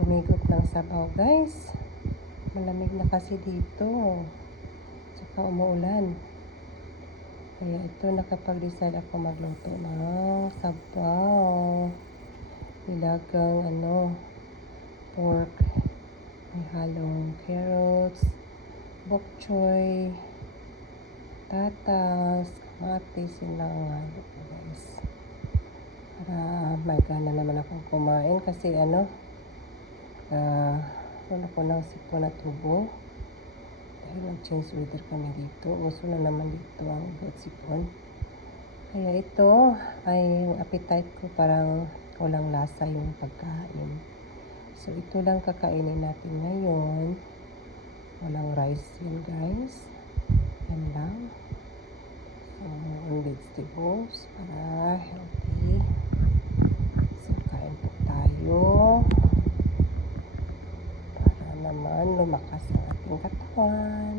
Humigop ng sabaw guys. Malamig na kasi dito. Tsaka umuulan. Kaya ito nakapag-decide ako magluto ng sabaw. Nilagang pork. May halong carrots, bok choy, tatas, kamatis, yun lang ang halo ko guys. Para magana naman akong kumain kasi wala ko ng sipon na tubo. Dahil nag-change weather kami dito. Uso na naman dito ang ugat sipon. Kaya ito ay yung appetite ko, parang walang lasa yung pagkain. So ito lang kakainin natin ngayon. Walang rice yan guys. Yan lang. So ang vegetables para healthy. So kain po tayo. Para naman lumakas ang ating katawan.